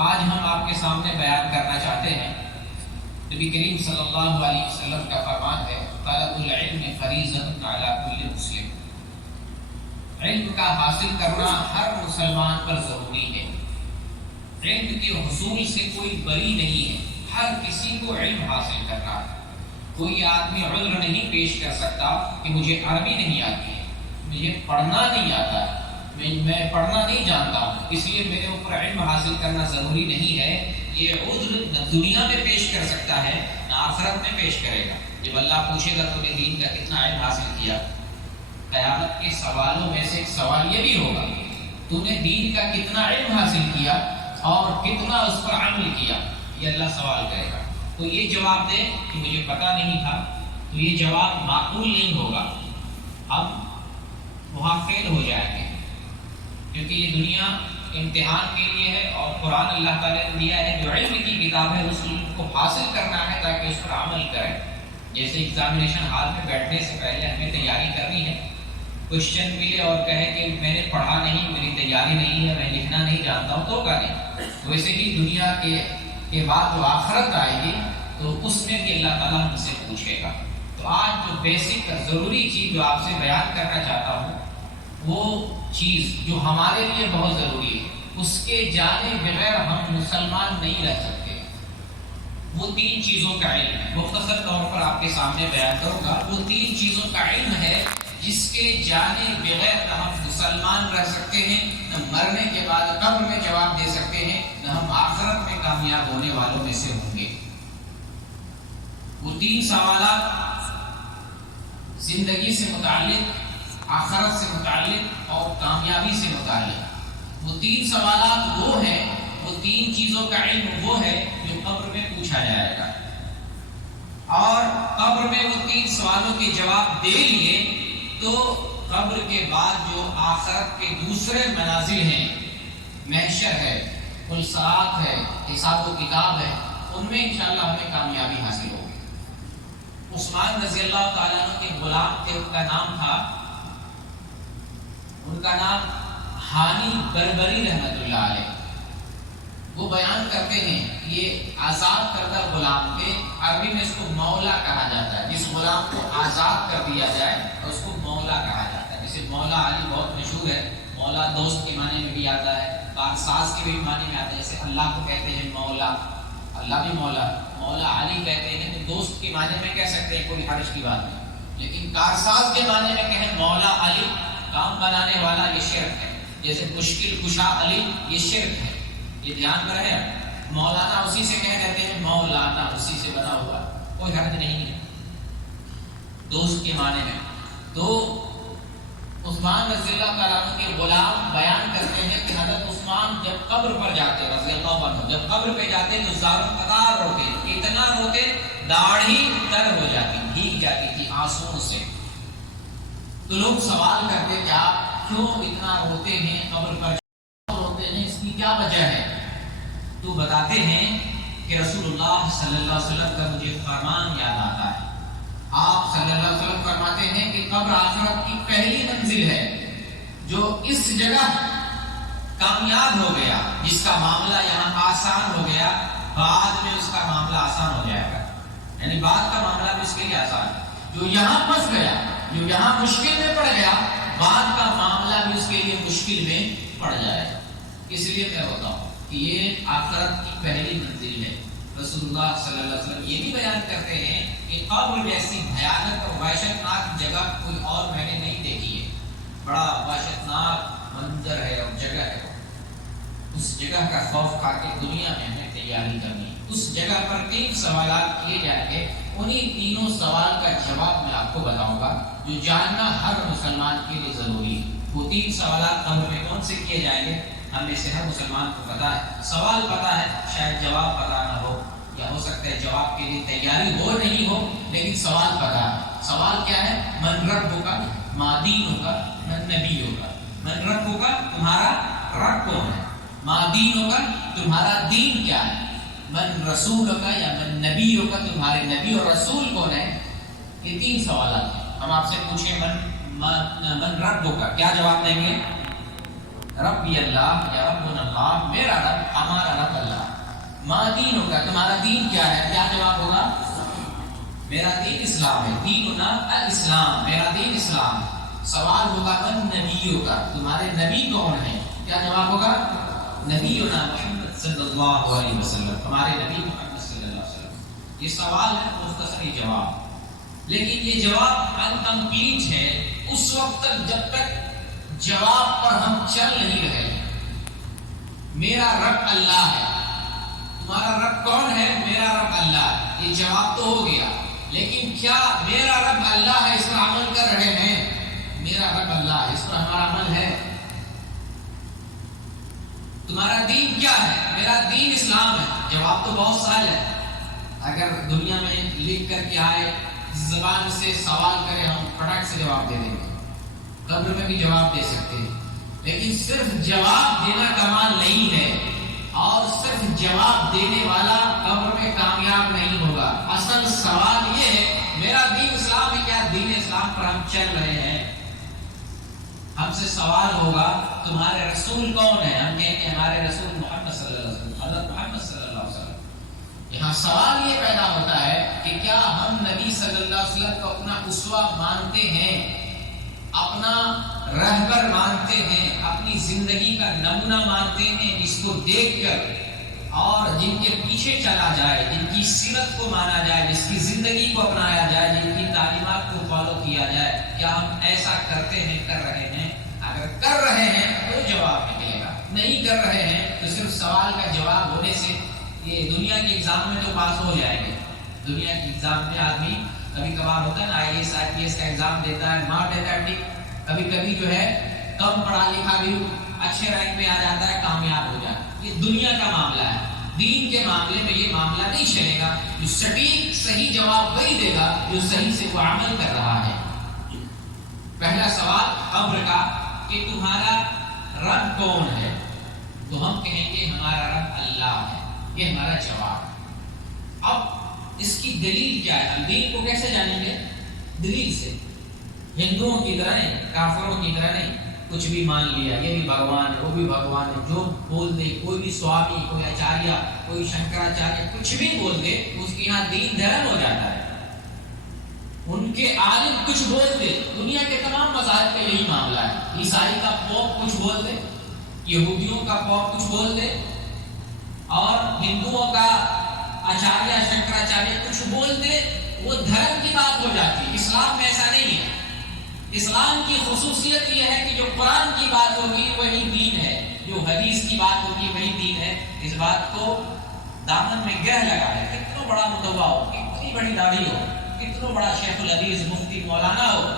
آج ہم آپ کے سامنے بیان کرنا چاہتے ہیں نبی کریم صلی اللہ علیہ وسلم کا فرمان ہے طلب العلم فریضۃ علی کل مسلم، علم کا حاصل کرنا ہر مسلمان پر ضروری ہے۔ علم کے حصول سے کوئی بری نہیں ہے، ہر کسی کو علم حاصل کرنا ہے۔ کوئی آدمی عذر نہیں پیش کر سکتا کہ مجھے عربی نہیں آتی ہے، مجھے پڑھنا نہیں آتا ہے، میں پڑھنا نہیں جانتا ہوں، اس لیے میرے اوپر علم حاصل کرنا ضروری نہیں ہے۔ یہ عذر نہ دنیا میں پیش کر سکتا ہے نہ آخرت میں پیش کرے گا۔ جب اللہ پوچھے گا تو نے دین کا کتنا علم حاصل کیا، قیامت کے سوالوں میں سے ایک سوال یہ بھی ہوگا تو نے دین کا کتنا علم حاصل کیا اور کتنا اس پر عمل کیا، یہ اللہ سوال کرے گا۔ تو یہ جواب دے کہ مجھے پتہ نہیں تھا تو یہ جواب معقول نہیں ہوگا، ہم وہاں فیل ہو جائیں گے، کیونکہ یہ دنیا امتحان کے لیے ہے اور قرآن اللہ تعالیٰ نے دیا ہے جو علم کی کتاب ہے اس علم کو حاصل کرنا ہے تاکہ اس پر عمل کرے۔ جیسے ایگزامینیشن ہال میں بیٹھنے سے پہلے ہمیں تیاری کرنی ہے، کوشچن ملے اور کہے کہ میں نے پڑھا نہیں، میری تیاری نہیں ہے، میں لکھنا نہیں جانتا ہوں تو کا نہیں۔ ویسے ہی دنیا کے بعد جو آخرت آئے گی تو اس میں بھی اللہ تعالیٰ ہم سے پوچھے گا۔ تو آج جو بیسک ضروری چیز جو آپ سے بیان کرنا چاہتا ہوں وہ چیز جو ہمارے لیے بہت ضروری ہے، اس کے جانے بغیر ہم مسلمان نہیں رہ سکتے، وہ 3 چیزوں کا علم ہے۔ مختصر طور پر آپ کے سامنے بیان کروں گا۔ وہ 3 چیزوں کا علم ہے جس کے جانے بغیر نہ ہم مسلمان رہ سکتے ہیں، نہ مرنے کے بعد قبر میں جواب دے سکتے ہیں، نہ ہم آخرت میں کامیاب ہونے والوں میں سے ہوں گے۔ وہ 3 سوالات زندگی سے متعلق، آخرت سے متعلق اور کامیابی سے متعلق۔ وہ 3 سوالات وہ ہیں، وہ 3 چیزوں کا علم وہ ہے جو قبر میں پوچھا جائے گا، اور قبر میں وہ 3 سوالوں کے جواب دے لیے تو قبر کے بعد جو آخرت کے دوسرے منازل ہیں، محشر ہے، پلسرات ہے، حساب و کتاب ہے، ان میں انشاءاللہ ہمیں کامیابی حاصل ہوگی۔ عثمان رضی اللہ تعالیٰ عنہ کے غلام تھے، ان کا نام ہانی بربری رحمت اللہ علیہ۔ وہ بیان کرتے ہیں یہ آزاد کردہ غلام تھے، عربی میں اس کو مولا کہا جاتا ہے، جس غلام کو آزاد کر دیا جائے اور اس کو مولا کہا جاتا ہے۔ جیسے مولا علی بہت مشہور ہے، مولا دوست کے معنی میں بھی آتا ہے، کارساز کے بھی معنی میں آتا ہے۔ جیسے اللہ کو کہتے ہیں مولا، اللہ بھی مولا، مولا علی کہتے ہیں تو دوست کے معنی میں کہہ سکتے ہیں، کوئی حرج کی بات نہیں، لیکن کارساز کے معنی میں کہیں مولا علی، کام بنانے والا، یہ شرک ہے۔ جیسے مشکل کشا علی، یہ شرک ہے، یہ دھیان میں رہے۔ مولانا اسی سے کہہ دیتے ہیں، مولانا اسی سے بنا ہوا، کوئی حرج نہیں ہے دوست کے معنی میں۔ تو عثمان رضی اللہ تعالیٰ عنہ کے غلام بیان کرتے ہیں کہ حضرت عثمان جب قبر پر جاتے رضی اللہ عنہ، جب قبر پہ جاتے تو زاروں قطار روتے، اتنا روتے داڑھی تر ہو جاتی، بھیگ جاتی تھی آنسوؤں سے۔ تو لوگ سوال کرتے کہ آپ کیوں اتنا روتے ہیں، قبر پر روتے ہیں، اس کی کیا وجہ ہے؟ تو بتاتے ہیں کہ رسول اللہ صلی اللہ علیہ وسلم کا مجھے فرمان یاد آتا ہے۔ آپ صلی اللہ علیہ وسلم فرماتے ہیں کہ قبر آخرت کی پہلی منزل ہے، جو اس جگہ کامیاب ہو گیا، جس کا معاملہ یہاں آسان ہو گیا، بعد میں اس کا معاملہ آسان ہو جائے گا، یعنی بعد کا معاملہ بھی اس کے لیے آسان ہے۔ جو یہاں پھنس گیا، جو یہاں مشکل میں پڑ گیا، بعد کا معاملہ بھی اس کے لیے مشکل میں پڑ جائے گا۔ اس لیے میں ہوتا ہوں کہ یہ آخرت کی پہلی منزل ہے۔ رسول اللہ صلی اللہ علیہ وسلم یہ بھی بیان کرتے ہیں کہ قبر جیسی بھیانک اور وحشتناک جگہ کوئی اور میں نے نہیں دیکھی ہے، بڑا وحشتناک منظر ہے اور جگہ ہے۔ اس جگہ کا خوف کھا کے دنیا میں ہمیں تیاری کرنی ہے۔ اس جگہ پر 3 سوالات کیے جائیں گے، انہی 3 سوال کا جواب میں آپ کو بتاؤں گا جو جاننا ہر مسلمان کے لیے ضروری ہے۔ وہ 3 سوالات قبر میں کون سے کیے جائیں گے، ہم میں سے ہر مسلمان کو پتا ہے۔ سوال پتا ہے، شاید جواب پتا نہ ہو، یا ہو سکتا ہے جواب کے لیے تیاری ہو نہیں ہو، لیکن سوال پتا ہے۔ سوال کیا ہے؟ من رب کا، ما دین کا، من نبی کا۔ من رب کا، تمہارا رب کون ہے؟ ما دین کا، تمہارا دین کیا ہے؟ من رسول کا یا من نبی کا، تمہارے نبی اور رسول کون ہے؟ یہ 3 سوالات ہیں۔ ہم آپ سے پوچھیں من رب کا، کیا جواب دیں گے؟ ربی اللہ یا ربنا اللہ، میرا رب ہمارا رب اللہ. ما دین کا، تمہارا دین کیا ہے؟ کیا جواب ہوگا؟ میرا دین اسلام ہے. دیننا الاسلام، میرا دین اسلام. سوال ہوگا من نبیوں کا، تمہارے نبی کون ہیں؟ کیا جواب ہوگا؟ نبینا محمد صلی اللہ علیہ وسلم، ہمارے نبی محمد صلی اللہ علیہ وسلم. یہ سوال ہے مختصر جواب، لیکن یہ جواب انکمپلیٹ ہے اس وقت تک جب تک جواب پر ہم چل نہیں رہے. میرا رب اللہ ہے. تمہارا رب کون ہے؟ میرا رب اللہ ہے. یہ جواب تو ہو گیا، لیکن کیا میرا رب اللہ ہے اس پر عمل کر رہے ہیں؟ میرا رب اللہ ہے اس پر ہمارا عمل ہے. تمہارا دین کیا ہے؟ میرا دین اسلام ہے. جواب تو بہت سہل ہے. اگر دنیا میں لکھ کر کے آئے، زبان سے سوال کرے، ہم پٹاک سے جواب دے دیں گے. قبر میں بھی جواب دے سکتے ہیں، لیکن صرف جواب دینا کمال نہیں ہے، اور صرف جواب دینے والا قبر میں کامیاب نہیں ہوگا. اصل سوال یہ ہے میرا دین اسلام ہے، کیا دین اسلام پر ہم چل رہے ہیں؟ ہم سے سوال ہوگا تمہارے رسول کون ہے؟ ہم کہیں گے ہمارے رسول محمد صلی اللہ علیہ وسلم، حضرت محمد صلی اللہ علیہ وسلم. یہاں سوال یہ پیدا ہوتا ہے کہ کیا ہم نبی صلی اللہ علیہ وسلم کو اپنا اسوہ مانتے ہیں، اپنا رہبر مانتے ہیں، اپنی زندگی کا نمونہ مانتے ہیں، جس کو دیکھ کر اور جن کے پیچھے چلا جائے، جن کی سیرت کو مانا جائے، جس کی زندگی کو اپنایا جائے، جن کی تعلیمات کو فالو کیا جائے؟ کیا ہم ایسا کرتے ہیں، کر رہے ہیں؟ اگر کر رہے ہیں تو جواب نکلے گا، نہیں کر رہے ہیں تو صرف سوال کا جواب ہونے سے یہ دنیا کے ایگزام میں تو پاس ہو جائیں گے. دنیا کے ایگزام میں آدمی کبھی کبھار ہوتا ہے نا، I S I P S کا ایگزام دیتا ہے، مار دیتا ہے ٹک. کبھی کبھی جو ہے کم پڑھا لکھا بھی اچھے رینک میں آ جاتا ہے، کامیاب ہو جاتا ہے. یہ دنیا کا معاملہ ہے. دین کے معاملے میں یہ معاملہ نہیں چلے گا. جو سٹیک صحیح جواب وہی دے گا جو صحیح سے وہ عمل کر رہا ہے. پہلا سوال قبر کا کہ تمہارا رب کون ہے؟ تو ہم کہیں گے ہمارا رب اللہ ہے. یہ ہمارا جواب. اب اس کی دلیل کیا ہے؟ ہم دین کو کیسے جانیں گے؟ دلیل سے. ہندوؤں کی طرح نہیں، کافروں کی طرح نہیں کچھ بھی مان لیا، یہ بھی بھگوان ہے، وہ بھی بھگوان ہے، جو بول دے، کوئی بھی سوامی، کوئی آچاریہ، کوئی شنکراچاریہ کچھ بھی بول دے، اس کے یہاں دین دھرم ہو جاتا ہے. ان کے عالم کچھ بول دے. دنیا کے تمام مذاہب کا یہی معاملہ ہے. عیسائی کا پوپ کچھ بول دے، یہودیوں کا پوپ کچھ بول دے، اور ہندوؤں کا آچاریہ شنکراچاریہ کچھ بول دے، وہ دھرم کی بات ہو جاتی ہے. اسلام میں ایسا نہیں ہے. اسلام کی خصوصیت یہ ہے کہ جو قرآن کی بات ہوگی وہی دین ہے، جو حدیث کی بات ہوگی وہی دین ہے. اس بات کو دامن میں گرہ لگا ہے. کتنا بڑا متوا ہو، کتنی بڑی داڑھی ہو، کتنا بڑا شیخ الحدیث مفتی مولانا ہو،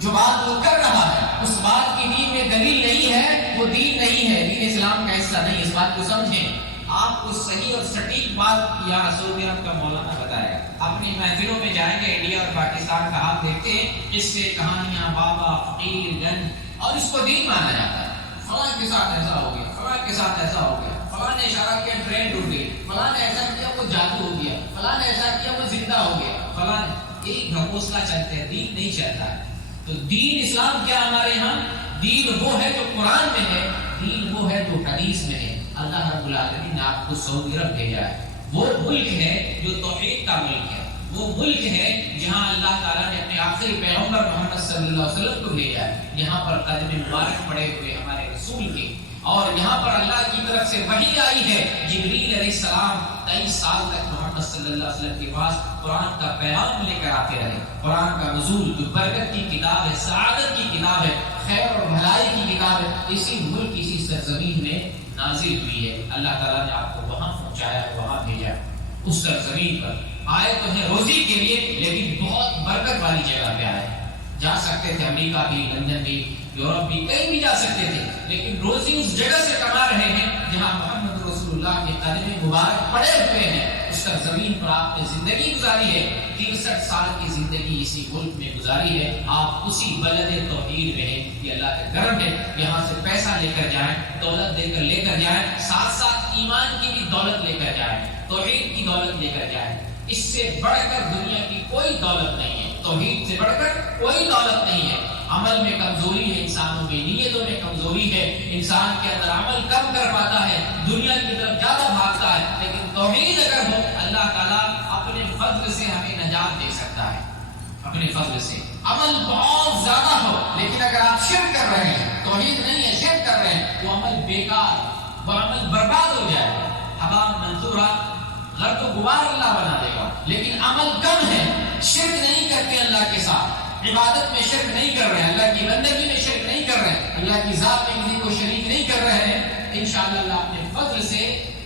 جو بات وہ کر رہا ہے اس بات کی دین میں دلیل نہیں ہے، وہ دین نہیں ہے، دین اسلام کا حصہ نہیں. اس بات کو سمجھیں. آپ کو صحیح اور سٹیک بات یا سعودی عرب کا مولانا بتائے. اپنی محفلوں میں جائیں گے، انڈیا اور پاکستان کا آپ دیکھتے ہیں، اس سے کہانیاں، بابا، فقیر، گنج، اور اس کو دین مانا جاتا ہے. فلاں کے ساتھ ایسا ہو گیا، فلاں کے ساتھ ایسا ہو گیا، فلاں نے اشارہ کیا ٹرین ٹوٹ گئی، فلاں نے ایسا کیا وہ جادو ہو گیا، فلاں نے ایسا کیا وہ زندہ ہو گیا، فلاں نے ایک گھپوسلا چلتے ہیں، دین نہیں چلتا ہے. تو دین اسلام کیا ہمارے یہاں؟ دین وہ ہے جو قرآن میں ہے، دین وہ ہے جو حدیث میں ہے. اللہ رب العالمین نے آپ کو سعودی عرب بھیجا ہے. وہ ملک ہے جو توحید کا ملک ہے. وہ ملک ہے جہاں اللہ تعالیٰ نے اپنے آخری پیغمبر محمد صلی اللہ علیہ وسلم کو بھیجا ہے. یہاں پر قدم مبارک پڑے ہوئے ہمارے رسول کے، اور یہاں پر اللہ کی طرف سے وحی آئی ہے. جبریل علیہ السلام 23 سال تک محمد صلی اللہ علیہ وسلم کے پاس قرآن کا پیغام لے کر آتے رہے. قرآن کا نزول جو برکت کی کتاب ہے، سعادت کی کتاب ہے، خیر اور بھلائی کی کتاب ہے، اسی ملک، اسی سرزمین میں نازل ہوئی ہے. اللہ تعالیٰ نے آپ کو وہاں پہنچایا، وہاں بھیجا. اس سرزمین پر آئے تو ہے روزی کے لیے، لیکن بہت برکت والی جگہ پہ آئے. جا سکتے تھے امریکہ بھی، لندن بھی، یورپ بھی، کہیں بھی جا سکتے تھے، لیکن روزی اس جگہ سے کما رہے ہیں جہاں محمد رسول اللہ کے قدم مبارک پڑے ہوئے ہیں. اس زمین پر آپ نے زندگی گزاری ہے، 63 سال کی زندگی اسی ملک میں گزاری ہے. آپ اسی بلد توحید میں ہیں. یہ اللہ کا کرم ہے. یہاں سے پیسہ لے کر جائیں، دولت دے کر لے کر جائیں، ساتھ ساتھ ایمان کی بھی دولت لے کر جائیں، توحید کی دولت لے کر جائیں. اس سے بڑھ کر دنیا کی کوئی دولت نہیں ہے. توحید سے بڑھ کر کوئی دولت نہیں ہے. عمل میں کمزوری ہے انسانوں میں، نیتوں میں کمزوری ہے، انسان کے اندر عمل کم کر پاتا ہے، دنیا کی طرف زیادہ بھاگتا ہے، لیکن توحید اگر ہو اللہ تعالیٰ اپنے فضل سے ہمیں نجات دے سکتا ہے، اپنے فضل سے۔ عمل بہت زیادہ ہو لیکن اگر آپ شرک کر رہے ہیں، توحید نہیں ہے، شرک کر رہے ہیں، وہ عمل بیکار، وہ عمل برباد ہو جائے گا، حبا منثورا، غرق و غبار اللہ بنا دے گا۔ لیکن عمل کم ہے، شرک نہیں کرتے اللہ کے ساتھ، عبادت میں شرک نہیں کر رہے ہیں، اللہ کی بندگی میں شرک نہیں کر رہے ہیں، اللہ کی ذات میں کسی کو شریک نہیں کر رہے ہیں، انشاءاللہ اللہ اپنے فضل سے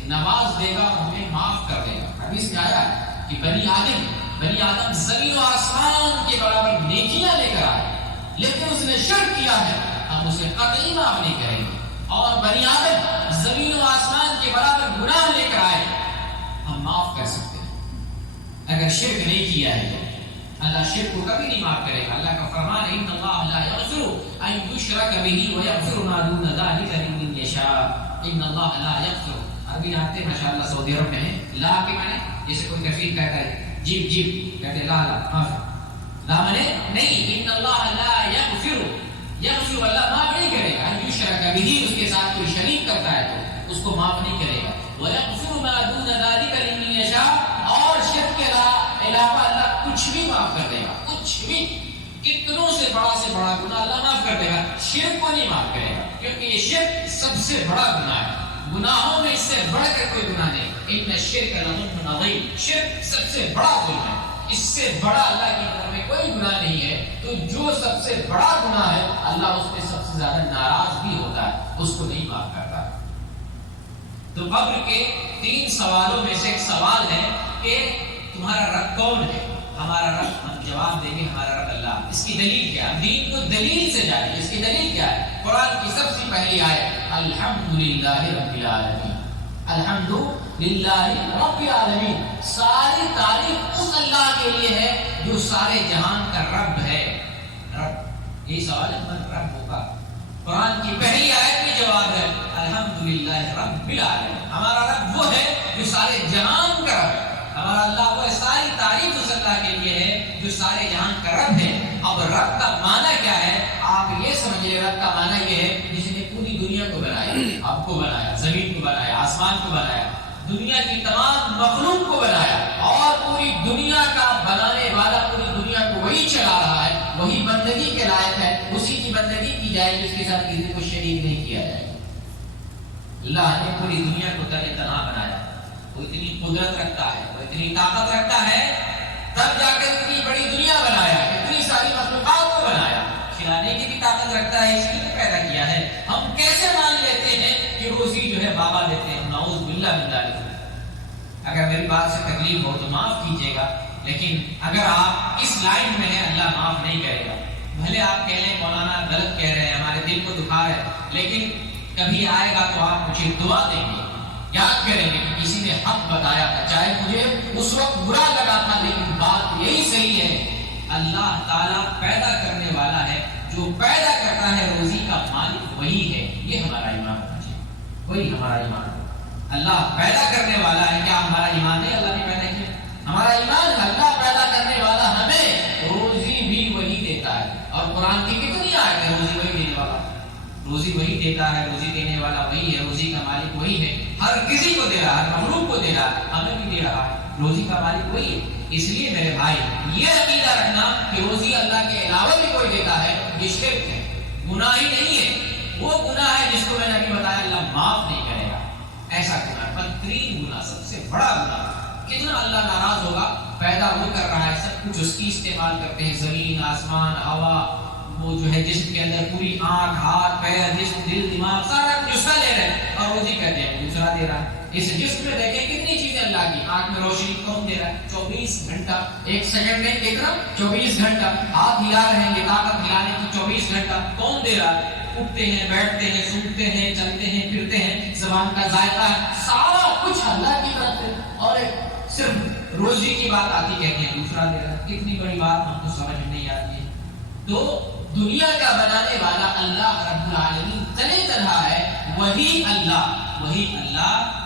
نواز دے گا، ہمیں معاف کر دے گا۔ حدیث میں آیا کہ بنی آدم زمین و آسمان کے برابر نیکیاں لے کر آئے، لیکن اس نے شرک کیا ہے، ہم اسے قطعی معاف نہیں کریں گے۔ اور بنی آدم زمین و آسمان کے برابر گناہ لے کر آئے، ہم معاف کر سکتے ہیں اگر شرک نہیں کیا ہے تو۔ اللہ شرک کو کبھی نہیں معاف کرے گا۔ اللہ کا فرمان ہے ان اللہ لا یغفر ان یشرک به ویغفر ما دون ذلک لمن یشاء، ان اللہ لا یغفر۔ عربی آتے ہیں ماشاءاللہ سعودی عرب میں ہیں، لا کے معنی جیسے کوئی کفیل کہتا ہے جیب کہتے ہیں لا معاف، لا معنی نہیں، ان اللہ لا یغفر، یغفر اللہ معاف نہیں کرے گا، ان یشرک به اس کے ساتھ کوئی شریک کرتا ہے تو اس کو معاف نہیں کرے گا، ویغفر ما دون ذلک لمن یشاء، اور شرک کے علاوہ اللہ کچھ بھی معاف کر دے گا، کچھ بھی، کتنوں سے بڑا گناہ اللہ معاف کر دے گا، شرک کو نہیں معاف کرے گا، کیونکہ یہ شرک سب سے بڑا گناہ ہے، گناہوں میں اس سے بڑھ کر کوئی گناہ نہیں۔ ان الشرک لظلم عظیم، شرک سب سے بڑا ظلم ہے، اس سے بڑا اللہ کی نظر میں کوئی گناہ نہیں ہے، تو جو سب سے بڑا گناہ ہے اللہ اس پہ سب سے زیادہ ناراض بھی ہوتا ہے، اس کو نہیں معاف کرتا۔ تو قبر کے 3 سوالوں میں سے ایک سوال ہے کہ تمہارا رب کون ہے؟ ہمارا رب، ہم جواب دیں گے ہمارا رب اللہ۔ اس کی دلیل کیا ہے؟ دین کو دلیل سے جانیں، اس کی دلیل کیا ہے؟ قرآن کی سب سے پہلی آیت الحمدللہ رب العالمین، الحمدللہ رب العالمین، ساری تعریف اس اللہ کے لیے ہے جو سارے جہان کا رب ہے۔ رب، یہ سوال ہے رب ہوگا، قرآن کی پہلی آیت میں جواب ہے الحمدللہ رب العالمین، ہمارا رب وہ ہے جو سارے جہان کا رب ہے، ہمارا اللہ وہ ہے، ساری تعریف اس اللہ کے لیے ہے جو سارے جہان کا رب ہے۔ اب رب کا معنی کیا ہے؟ آپ یہ سمجھیے، رب کا معنی یہ ہے جس نے پوری دنیا کو بنایا، آپ کو بنایا، زمین کو بنایا، آسمان کو بنایا، دنیا کی تمام مخلوق کو بنایا، اور پوری دنیا کا بنانے والا پوری دنیا کو وہی چلا رہا ہے، وہی بندگی کے لائق ہے، اسی کی بندگی کی جائے گی، اس کے ساتھ کسی کو شریک نہیں کیا جائے گا۔ اللہ نے پوری دنیا کو تنہا بنایا، وہ اتنی قدرت رکھتا ہے، وہ اتنی طاقت رکھتا ہے، تب جا کر اتنی بڑی دنیا بنایا، اتنی ساری مخلوقات کو بنایا، کھلانے کی بھی طاقت رکھتا ہے، اس لیے پیدا کیا ہے۔ ہم کیسے مان لیتے ہیں کہ روزی جو ہے بابا دیتے ہیں؟ نعوذ باللہ من ذالک۔ اگر میری بات سے تکلیف ہو تو معاف کیجیے گا، لیکن اگر آپ اس لائن میں ہیں اللہ معاف نہیں کرے گا۔ بھلے آپ کہہ لیں مولانا غلط کہہ رہے ہیں، ہمارے دل کو دکھا رہے ہیں، لیکن کبھی آئے گا تو آپ مجھے دعا دیں گے، یاد کریں گے کہ کسی نے حق بتایا تھا، چاہے مجھے اس وقت برا لگا تھا، لیکن بات یہی صحیح ہے، اللہ تعالیٰ پیدا کرنے والا ہے، جو پیدا کرتا ہے روزی کا مالک وہی ہے، یہ ہمارا ایمان ہونا چاہیے، وہی ہمارا ایمان ہے۔ اللہ پیدا کرنے والا ہے، کیا ہمارا ایمان ہے اللہ نے پیدا کیا؟ ہمارا ایمان ہے اللہ پیدا کرنے والا، ہمیں روزی بھی وہی دیتا ہے، اور قرآن کی کتنی آیت ہے روزی وہی دینے والا، روزی وہی دیتا ہے، روزی دینے والا وہی ہے، روزی کا مالک وہی ہے، ہر کسی کو دے رہا ہے، ہر مخلوق کو دے رہا ہے، ہمیں بھی دے رہا ہے، روزی کا مالک وہی ہے۔ اس لیے میرے بھائی یہ عقیدہ رکھنا کہ روزی اللہ کے علاوہ بھی کوئی دیتا ہے، یہ شرک ہے، گناہ ہی نہیں ہے، وہ گناہ ہے جس کو میں نے ابھی بتایا اللہ معاف نہیں کرے گا، ایسا گناہ، بدترین گناہ، سب سے بڑا گناہ۔ کتنا اللہ ناراض ہوگا، پیدا وہ کر رہا ہے، سب کچھ اس کی استعمال کرتے ہیں، زمین، آسمان، ہوا، وہ جو ہے جسم کے اندر پوری آنکھ، ہاتھ، پیر، جسم، دل، دماغ، سارا کچھ اس کا لے رہے ہیں، اور روزی کہتے ہیں دوسرا دے رہا ہے۔ اس جسم میں دیکھیں کتنی چیزیں اللہ کی، آنکھ میں روشنی کون دے رہا ہے؟ 24 گھنٹہ، ایک سیکنڈ میں دیکھ رہا 24 گھنٹہ، ہاتھ ہلا رہے ہیں، یہ طاقت ہلانے کی 24 گھنٹہ کون دے رہا ہے؟ اٹھتے ہیں، بیٹھتے ہیں، سوکھتے ہیں، چلتے ہیں، پھرتے ہیں، زبان کا ذائقہ ہے، سارا کچھ اللہ کی طرف سے، اور صرف روزی کی بات آتی کہتے ہیں دوسرا دے رہا ہے۔ کتنی بڑی بات ہم کو سمجھ نہیں آتی ہے۔ تو دنیا کا بنانے والا اللہ رب العالمین تنہا ہے، وہی اللہ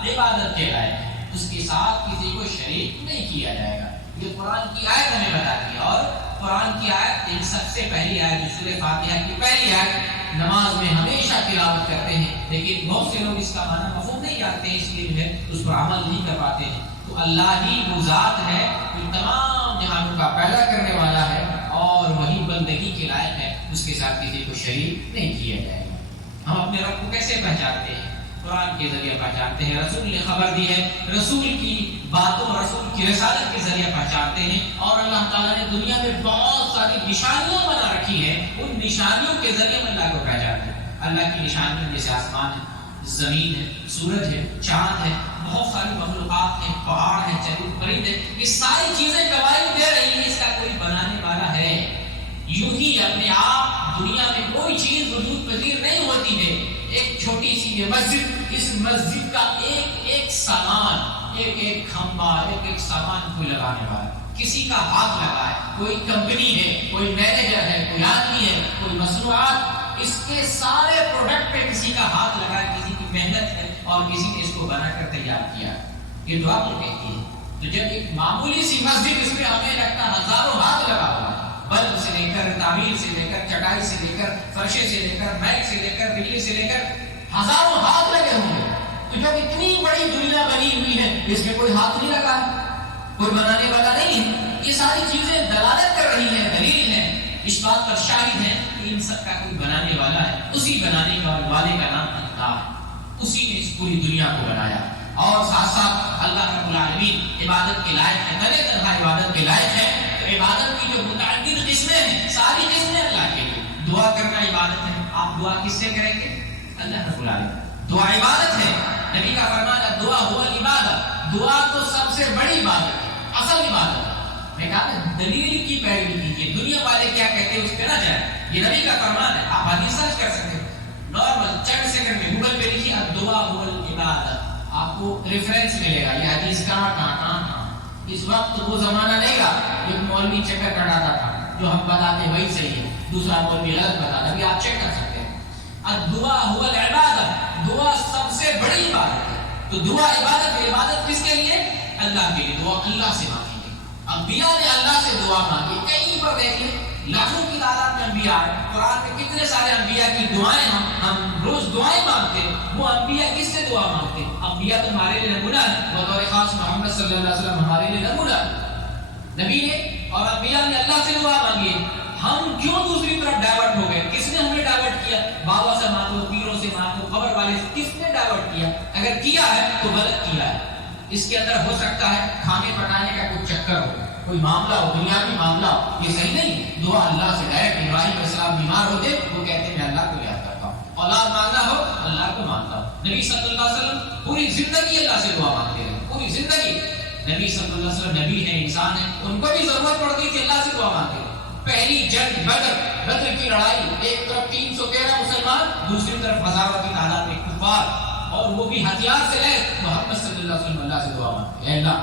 عبادت کے لائق، اس کے ساتھ کسی کو شریک نہیں کیا جائے گا۔ یہ قرآن کی آیت ہمیں بتاتی ہے، اور قرآن کی آیت ان سب سے پہلی آیت جو سورہ فاتحہ کی پہلی آیت نماز میں ہمیشہ تلاوت کرتے ہیں، لیکن بہت سے لوگ اس کا معنی مفہوم نہیں جانتے ہیں، اس لیے جو ہے اس پر عمل نہیں کر پاتے ہیں۔ تو اللہ ہی وہ ذات ہے جو تمام جہانوں کا پیدا کرنے والا ہے اور وہی بندگی کے لائق ہے، اس کے ساتھ کسی کو شریک نہیں کیا جائے گا۔ ہم اپنے رب کو کیسے پہچانتے ہیں؟ قرآن کے ذریعے پہچانتے ہیں، رسول نے خبر دی ہے، رسول کی باتوں، رسول کی رسالت کے ذریعے پہچانتے ہیں، اور اللہ تعالیٰ نے دنیا میں بہت ساری نشانیاں بنا رکھی ہیں، ان نشانیوں کے ذریعے میں اللہ کو پہچانتے ہیں۔ اللہ کی نشانیاں جیسے آسمان ہے، زمین ہے، سورج ہے، چاند ہے، بہت ساری مخلوقات ہیں، پہاڑ ہیں، چرند پرند ہیں، یہ ساری چیزیں گواہی دے رہی ہیں اس کا کوئی بنانے والا ہے۔ یوں ہی اپنے آپ دنیا میں کوئی چیز وجود پذیر نہیں ہوتی ہے۔ ایک چھوٹی سی یہ مسجد، اس مسجد کا ایک ایک سامان، ایک ایک کھمبا، ایک ایک سامان کوئی لگانے والا، کسی کا ہاتھ لگا ہے، کوئی کمپنی ہے، کوئی مینیجر ہے، کوئی آدمی ہے، کوئی مصنوعات، اس کے سارے پروڈکٹ پہ کسی کا ہاتھ لگا ہے، کسی کی محنت ہے اور کسی نے اس کو بنا کر تیار کیا۔ یہ دعا تو کہتی ہے۔ تو جب ایک معمولی سی مسجد، اس میں ہمیں لگتا ہزاروں ہاتھ لگا ہوا ہے، بلب سے لے کر، تعمیر سے لے کر، چٹائی سے لے کر، فرشے سے لے کر، میٹ سے لے کر، بجلی سے لے کر ہزاروں ہاتھ لگے ہوں گے۔ تو جب اتنی بڑی دنیا بنی ہوئی ہے، اس میں کوئی ہاتھ نہیں لگا ہے، کوئی بنانے والا نہیں ہے۔ یہ ساری چیزیں دلالت کر رہی ہیں، دلیل ہے، اس بات پر شاہد ہے کہ ان سب کا کوئی بنانے والا ہے۔ اسی بنانے والے کا نام اللہ ہے، اسی نے اس پوری دنیا کو بنایا، اور ساتھ ساتھ اللہ رب العالمین عبادت کے لائق ہے، تنہا تنہا عبادت کے لائق ہے۔ تو عبادت کی جو متعدد قسمیں ہیں، ساری قسمیں اللہ کے لیے۔ دعا کرنا عبادت ہے۔ آپ دعا کس سے کریں گے؟ اللہ رب العالمین۔ دعا عبادت ہے۔ نبی کا فرمان ہے دعا ہوا العبادت، دعا تو سب سے بڑی عبادت ہے، اصل عبادت ہے۔ میں کہا نا دلیل کی پیروی کیجیے، دنیا والے کیا کہتے ہیں اس پہ نہ جائیں، یہ نبی کا فرمان ہے۔ آپ حدیث سرچ کر سکتے ہیں، نارمل چند سیکنڈ میں گوگل پہ لکھیے دعا ہوا العبادت، آپ کو ریفرنس ملے گا، یہ حدیث کہاں۔ اس وقت وہ زمانہ نہیں رہا ایک مولوی چکر کٹاتا تھا، جو ہم بتاتے وہی صحیح ہے، دوسرا مولوی غلط بتاتا، ابھی آپ چیک کر سکتے ہیں۔ الدعا ہوا العبادت، دعا سب سے بڑی عبادت ہے۔ تو دعا عبادت ہے۔ عبادت کس کے لیے؟ اللہ کے لیے۔ دعا اللہ سے مانگیں گے۔ انبیاء نے اللہ سے دعا مانگی، کہیں پر دیکھیں لاکھوں کی تعداد میں انبیاء ہیں، قرآن میں کتنے سارے انبیاء کی دعائیں ہم روز دعائیں مانگتے ہیں۔ وہ انبیاء کس سے دعا مانگتے ہیں؟ انبیاء تو ہمارے لیے نمونہ ہے، بطور خاص محمد صلی اللہ علیہ وسلم ہمارے لیے نمونہ ہے۔ نبی نے اور انبیاء نے اللہ سے دعا مانگی ہے، ہم کیوں دوسری طرف ڈائیورٹ ہو گئے؟ کس نے ہمیں ڈائیورٹ کیا؟ بابا سے مانگو، پیروں سے مانگو، خبر والے سے، کس نے ڈائیورٹ کیا؟ اگر کیا ہے تو غلط کیا ہے۔ اس کے اندر ہو سکتا ہے کھانے پکانے کا کوئی چکر ہو، کوئی معاملہ ہو، دنیاوی معاملہ ہو، یہ صحیح نہیں۔ دعا اللہ سے ڈائریکٹ۔ ابراہیم علیہ السلام بیمار ہوتے، وہ کہتے ہیں میں اللہ کو یاد کرتا ہوں۔ اولاد مانگنا ہو، اللہ کو مانگتا ہوں۔ نبی صلی اللہ علیہ وسلم پوری زندگی اللہ سے دعا مانگتے رہے، پوری زندگی۔ نبی صلی اللہ علیہ وسلم نبی ہے، انسان ہے، ان کو بھی ضرورت پڑتی تھی اللہ سے دعا مانگتے رہے۔ پہلی جنگ بدر کی لڑائی، ایک طرف 313 مسلمان، دوسری طرف ہزاروں کی تعداد میں کفار، اور وہ بھی ہتھیار سے لے۔ محمد صلی اللہ علیہ وسلم اللہ سے دعا مانگتے، اے اللہ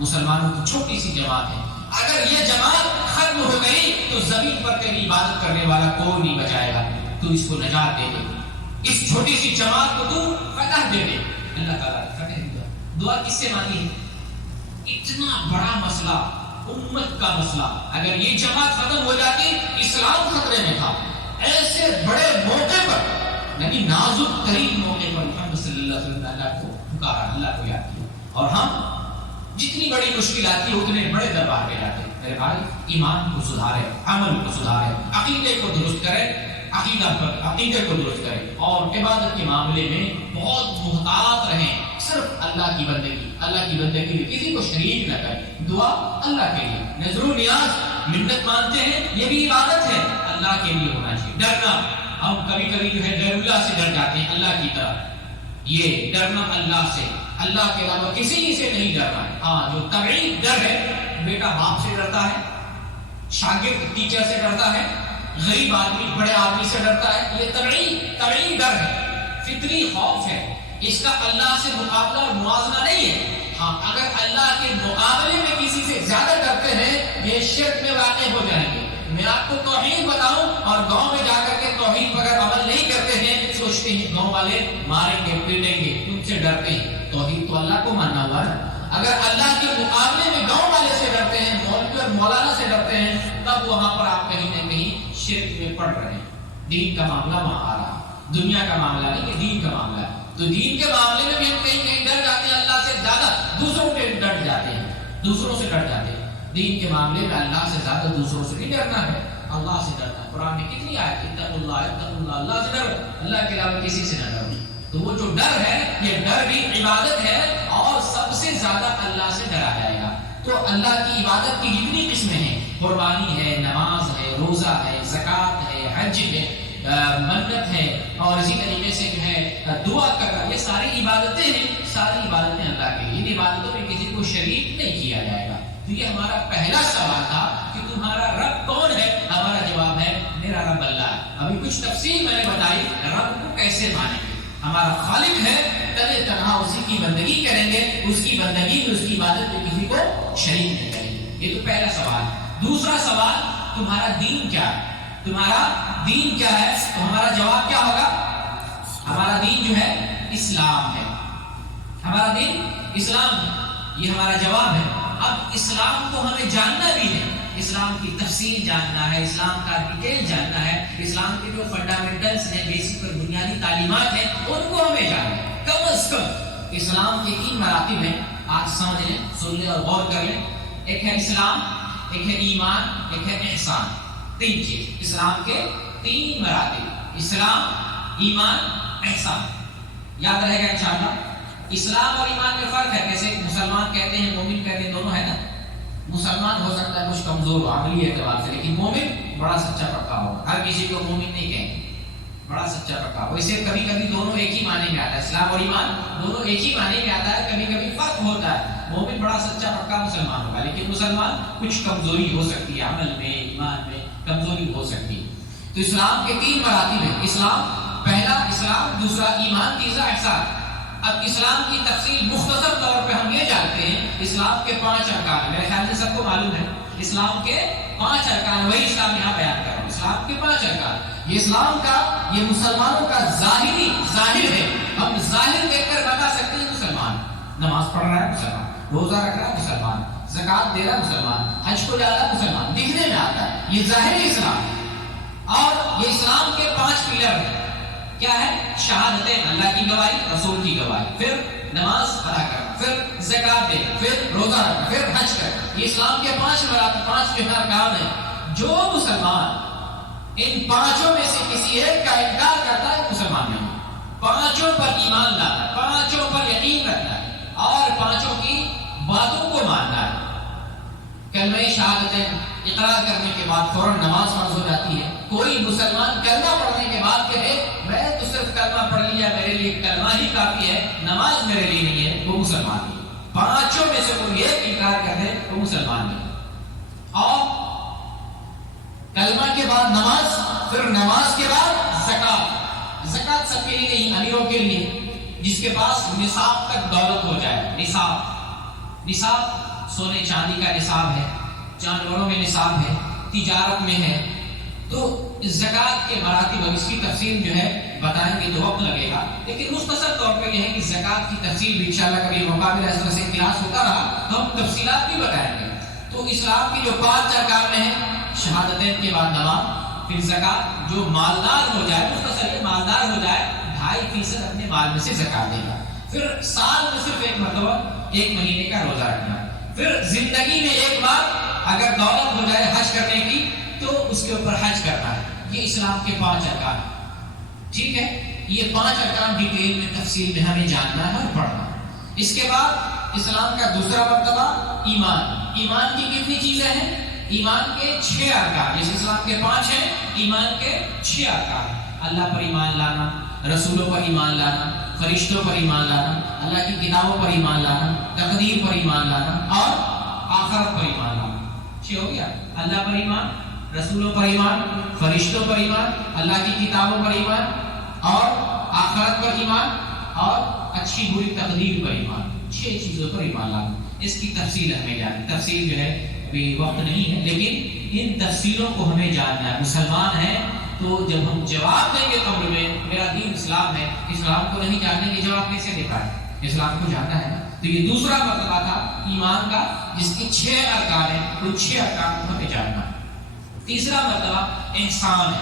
مسلمانوں کی چھوٹی سی جماعت ہے، اگر یہ جماعت ختم ہو گئی تو زمین پر تیری عبادت کرنے والا کوئی نہیں بچائے گا، تو اس کو نجات دے دے، اس چھوٹی سی جماعت کو تو فتح دے دے۔ اللہ تعالیٰ نے فتح دیا۔ دعا کس سے مانگی ہے؟ اتنا بڑا مسئلہ، امت کا مسئلہ، اگر یہ جماعت ختم ہو جاتی اسلام خطرے میں تھا۔ ایسے بڑے موقع پر، یعنی نازک ترین موقع پر محمد صلی اللہ علیہ وسلم نے اللہ کو پکارا، اللہ کو یاد کیا، اور ہم جتنی بڑی مشکل آتی ہے اتنے بڑے دربار پہ جاتے ہیں۔ میرے بھائی ایمان کو سدھارے، عمل کو سدھارے، عقیدے کو درست کرے، عقیدے کو درست کرے، اور عبادت کے معاملے میں بہت محتاط رہیں۔ صرف اللہ کی بندگی میں کسی کو شریک نہ کریں۔ دعا اللہ کے لیے، نذر و نیاز منت مانتے ہیں، یہ بھی عبادت ہے، اللہ کے لیے ہونا چاہیے۔ ڈرنا، ہم کبھی کبھی جو ہے غیر اللہ سے ڈر جاتے ہیں، اللہ کی طرف، یہ ڈرنا اللہ سے، اللہ کے علاوہ کسی سے نہیں ڈرنا ہے۔ ہاں جو طبعی ڈر ہے، بیٹا باپ سے ڈرتا ہے، شاگرد ٹیچر سے ڈرتا ہے، غریب آدمی بڑے آدمی سے ڈرتا ہے، یہ طبعی ڈر ہے، فطری خوف ہے، اس کا اللہ سے مقابلہ اور موازنہ نہیں ہے۔ ہاں اگر اللہ کے مقابلے میں کسی سے زیادہ ڈرتے ہیں، یہ شرک میں واقع ہو جائیں گے۔ میں آپ کو توحید بتاؤں اور گاؤں میں جا کر کے توحید پر اگر عمل نہیں کرتے ہیں، سوچتے ہیں گاؤں والے ماریں گے، پیٹیں گے، ان سے ڈرتے ہیں۔ توحید تو اللہ کو ماننا ہوا ہے، اگر اللہ کے مقابلے میں گاؤں والے سے ڈرتے ہیں، مولوی اور مولانا سے ڈرتے ہیں، تب وہاں پر آپ کہیں نہ کہیں شرک میں پڑ رہے ہیں۔ دین کا معاملہ وہاں آ رہا ہے، دنیا کا معاملہ نہیں، یہ دین کا معاملہ ہے۔ تو دین کے معاملے میں بھی ہم کہیں کہیں ڈر جاتے ہیں، اللہ سے زیادہ دوسروں سے ڈر جاتے ہیں، دوسروں سے ڈر جاتے ہیں۔ دین کے معاملے میں اللہ سے زیادہ دوسروں سے نہیں ڈرنا ہے، اللہ سے ڈرنا ہے۔ قرآن میں کتنی آیت، اتقوا اللہ، اللہ سے ڈرو، اللہ کے علاوہ کسی سے نہ ڈرو۔ تو وہ جو ڈر ہے، یہ ڈر بھی عبادت ہے، اور سب سے زیادہ اللہ سے ڈرا جائے گا۔ تو اللہ کی عبادت کی جتنی قسمیں ہیں، قربانی ہے، نماز ہے، روزہ ہے، زکوٰۃ ہے، حج ہے، منت ہے، اور اسی طریقے سے جو ہے دعا کرنا، یہ ساری عبادتیں ہیں، ساری عبادتیں اللہ کے لیے۔ ان عبادتوں میں کسی کو شریک نہیں کیا جائے گا۔ تو یہ ہمارا پہلا سوال تھا کہ تمہارا رب کون ہے؟ ہمارا جواب ہے میرا رب اللہ ہے۔ ابھی کچھ تفصیل میں نے بتائی رب کو کیسے مانیں گے۔ ہمارا خالق ہے، تنہا تنہا اسی کی بندگی کریں گے، اس کی بندگی میں، اس کی عبادت میں کسی کو شریک نہیں کریں گے۔ یہ تو پہلا سوال۔ دوسرا سوال، تمہارا دین کیا ہے؟ تمہارا دین کیا ہے؟ تو ہمارا جواب کیا ہوگا؟ ہمارا دین جو ہے اسلام ہے۔ ہمارا دین اسلام ہے، یہ ہمارا جواب ہے۔ اب اسلام کو ہمیں جاننا بھی ہے، اسلام کی تفصیل جاننا ہے، اسلام کا ڈیٹیل جاننا ہے، اسلام کے جو فنڈامنٹلز ہیں، بیسک اور بنیادی تعلیمات ہیں، ان کو ہمیں جاننا ہے۔ کم از کم اسلام کے 3 مراتب ہیں، آج سمجھ لیں، سن لیں اور غور کر لیں۔ ایک ہے اسلام، ایک ہے ایمان، ایک ہے احسان۔ 3 چیز، اسلام کے 3 مراتب، اسلام، ایمان، احسان۔ یاد رہے گا انشاءاللہ۔ اسلام اور ایمان میں فرق ہے، کیسے مسلمان کہتے ہیں، مومن کہتے ہیں، دونوں ہے نا۔ مسلمان ہو سکتا ہے کچھ کمزور ہو عملی اعتبار سے، لیکن مومن بڑا سچا پکا ہوگا۔ ہر کسی کو مومن نہیں کہیں گے، بڑا سچا پکا ہو۔ اسے کبھی کبھی دونوں ایک ہی معنی میں آتا ہے، اسلام اور ایمان دونوں ایک ہی معنی میں آتا ہے، کبھی کبھی فرق ہوتا ہے۔ مومن بڑا سچا پکا مسلمان ہوگا، لیکن مسلمان کچھ کمزوری ہو سکتی ہے، عمل میں، ایمان میں کمزوری ہو سکتی ہے۔ تو اسلام کے 3 مراتب ہیں، اسلام، پہلا اسلام، دوسرا ایمان، تیسرا احسان۔ اب اسلام کی تفصیل مختصر طور پہ ہم یہ جانتے ہیں، اسلام کے 5 ارکان، میرے خیال سے سب کو معلوم ہے اسلام کے 5 ارکان، وہی اسلام یہاں بیان کر رہا ہوں۔ اسلام کے 5 ارکان، یہ اسلام کا، یہ مسلمانوں کا ظاہر ہے، ہم ظاہر دیکھ کر بتا سکتے ہیں مسلمان نماز پڑھ رہا ہے، مسلمان روزہ رکھ رہا ہے، مسلمان زکوٰۃ دے رہا ہے، مسلمان حج کو جا رہا ہے، مسلمان دکھنے میں آتا ہے، یہ ظاہری اسلام۔ اور یہ اسلام کے 5 پلر ہیں، کیا ہے؟ شہادتیں، اللہ کی گواہی، رسول کی گواہی، پھر نماز ادا کرنا، پھر زکوٰۃ دینا، پھر روزہ رکھنا، پھر حج کرنا۔ یہ اسلام کے 5 مراتب، 5 جو ارکان ہیں۔ جو مسلمان ان 5 میں سے کسی ایک کا انکار کرتا ہے، مسلمان نہیں۔ 5 پر ایمان لانا ہے، 5 پر یقین رکھنا ہے، اور 5 کی باتوں کو ماننا ہے۔ کلمہ شہادتیں اقرار کرنے کے بعد فوراً نماز فرض ہو جاتی ہے۔ کوئی مسلمان کلمہ پڑھنے کے بعد کہے میں تو صرف کلمہ پڑھ لیا، میرے لیے کلمہ ہی کافی ہے، نماز میرے لیے نہیں ہے، وہ مسلمان نہیں۔ 5 میں سے کوئی ایک انکار کر دے وہ مسلمان نہیں۔ اور کلمہ کے بعد نماز، پھر نماز کے بعد زکوٰۃ۔ زکوٰۃ سب کے لیے نہیں، امیروں کے لیے، جس کے پاس نصاب تک دولت ہو جائے۔ نصاب سونے چاندی کا نصاب ہے، جانوروں میں نصاب ہے، تجارت میں ہے۔ تو زکوٰۃ کے مراتب، اب اس کی تفصیل جو ہے بتائیں گے تو وقت لگے گا، لیکن مختصر طور پر یہ ہے کہ زکوٰۃ کی تفصیل بھی انشاءاللہ کبھی موقع ملا، اس طرح سے کلاس ہوتا رہا تو ہم تفصیلات بھی بتائیں گے۔ تو اسلام کی جو 5 ارکان میں ہیں، شہادتین کے بعد نماز، پھر زکوٰۃ، جو مالدار ہو جائے، مختصر یہ مالدار ہو جائے 2.5% اپنے مال میں سے زکوٰۃ دے گا، پھر سال میں صرف ایک مرتبہ 1 مہینے کا روزہ رکھنا، پھر زندگی میں ایک بار اگر دولت ہو جائے حج کرنے کی تو اس کے اوپر حج کرنا ہے۔ یہ اسلام کے 5 ارکان، ٹھیک ہے۔ یہ 5 ارکان ڈیٹیل میں تفصیل میں ہمیں جاننا ہے اور پڑھنا ہے۔ اس کے بعد اسلام کا دوسرا مرتبہ ایمان۔ ایمان کی کتنی چیزیں ہیں؟ ایمان کے 6 ارکان، جیسے اسلام کے 5 ہیں، ایمان کے 6 ارکان۔ اللہ پر ایمان لانا، رسولوں پر ایمان لانا، فرشتوں پر ایمان لانا، اللہ کی کتابوں پر ایمان لانا، تقدیر پر ایمان لانا، اور آخرت پر ایمان لانا۔ 6 ہو گیا۔ اللہ پر ایمان، رسولوں پر ایمان، فرشتوں پر ایمان، اللہ کی کتابوں پر ایمان، اور آخرت پر ایمان، اور اچھی بری تقدیر پر ایمان۔ 6 چیزوں پر ایمان لانا۔ اس کی تفصیل ہمیں جاننا، تفصیل جو ہے ابھی وقت نہیں ہے، لیکن ان تفصیلوں کو ہمیں جاننا ہے۔ مسلمان ہیں تو جب ہم جواب دیں گے قبر میں میرا دین اسلام ہے، اسلام کو نہیں جاننے کے جواب کیسے دے پائے؟ اسلام کو جاننا ہے نا۔ تو یہ دوسرا مرتبہ تھا ایمان کا جس کے 6 ارکان ہیں، ان 6 ارکان کو ہمیں جاننا۔ تیسرا مرتبہ احسان ہے،